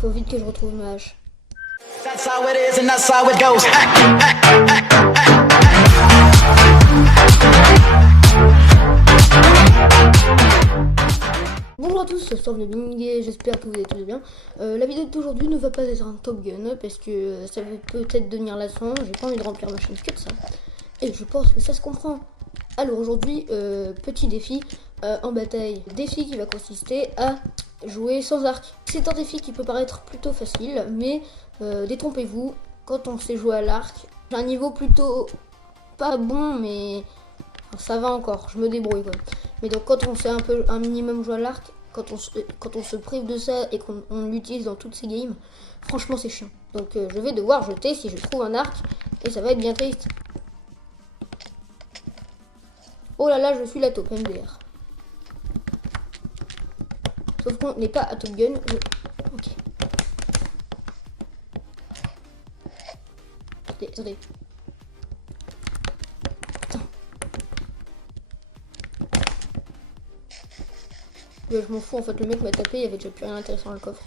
Faut vite que je retrouve ma hache. That's how it is and that's how it goes. Bonjour à tous, c'est Storm de Bing, j'espère que vous allez tous bien. La vidéo d'aujourd'hui ne va pas être un Top Gun parce que ça va peut-être devenir lassant, j'ai pas envie de remplir ma chaîne que de ça. Et je pense que ça se comprend. Alors aujourd'hui, petit défi en bataille. Défi qui va consister à jouer sans arc. C'est un défi qui peut paraître plutôt facile, mais détrompez-vous, quand on sait jouer à l'arc, j'ai un niveau plutôt pas bon, mais enfin, ça va encore, je me débrouille quoi. Mais donc quand on sait un minimum jouer à l'arc, quand on se prive de ça et qu'on l'utilise dans toutes ces games, franchement c'est chiant. Donc je vais devoir jeter si je trouve un arc et ça va être bien triste. Oh là là, je suis la taupe MDR. Sauf qu'on n'est pas à Top Gun. Ok. Attendez. Putain. Je m'en fous en fait, le mec m'a tapé, il y avait déjà plus rien d'intéressant dans le coffre.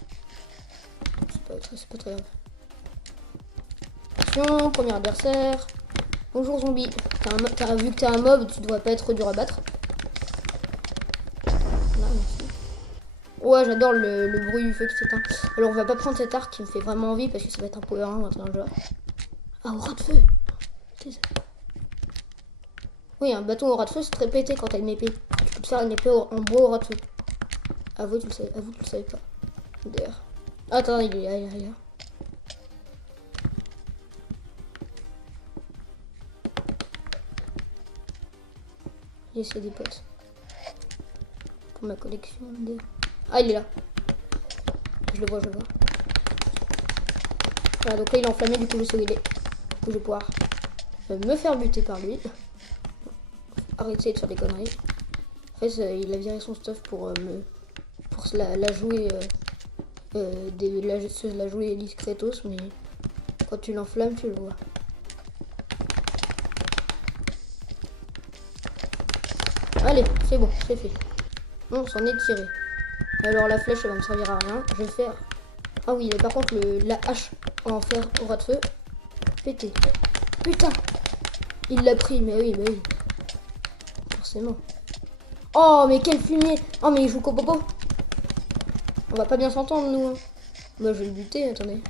C'est pas très grave. Attention, premier adversaire. Bonjour zombie. Vu que t'es un mob, tu devrais pas être dur à battre. Là, merci. Ouais, j'adore le bruit du feu qui s'éteint. Alors on va pas prendre cet arc qui me fait vraiment envie parce que ça va être un power 1 ou un truc dans le genre. Ah, au ras de feu. Oui, un bâton au ras de feu c'est très pété quand t'as une épée. Tu peux te faire une épée en bois au ras de feu. À vous, tu le savais pas. D'ailleurs. Attends, il est là. J'ai essayé des potes. Pour ma collection. Ah, il est là. Je le vois. Voilà, donc là il est enflammé, du coup je sais où il est. Du coup je vais pouvoir me faire buter par lui. Arrêtez de faire des conneries. En fait, il a viré son stuff pour la jouer. La jouer discretos, mais quand tu l'enflammes, tu le vois. Allez, c'est bon, c'est fait. On s'en est tiré. Alors la flèche, elle va me servir à rien. Je vais faire... Ah oui, par contre, la hache en fer au ras de feu. Pété. Putain! Il l'a pris, mais oui. Forcément. Oh, mais quel fumier! Oh, mais il joue copopo. On va pas bien s'entendre, nous. Hein. Bah, je vais le buter, attendez.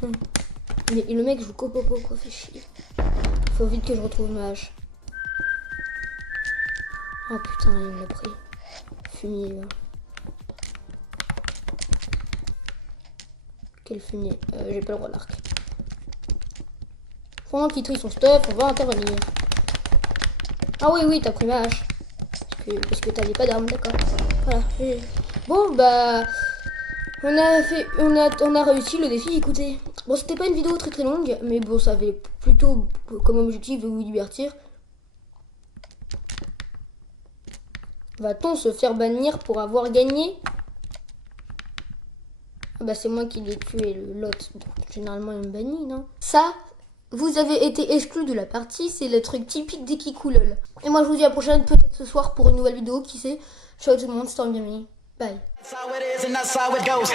Mais le mec joue copopo, quoi, fait chier. Faut vite que je retrouve ma hache. Oh putain, il me l'a pris. Fumier, là. Quel fumier. J'ai pas le droit d'arc. Pendant qu'il trie son stuff, on va intervenir. Ah oui, t'as pris ma hache. Parce que t'avais pas d'arme, d'accord. Voilà. Bon, bah... On a réussi le défi, écoutez. Bon, c'était pas une vidéo très longue, mais bon, ça avait plutôt comme objectif de vous divertir. Va-t-on se faire bannir pour avoir gagné? Ah bah c'est moi qui l'ai tué, l'autre. Généralement il me bannit, non? Ça, vous avez été exclu de la partie, c'est le truc typique des Kikoulol. Et moi je vous dis à la prochaine, peut-être ce soir pour une nouvelle vidéo, qui sait. Ciao tout le monde, Storm Gaming. Bye. That's how it is and that's how it goes.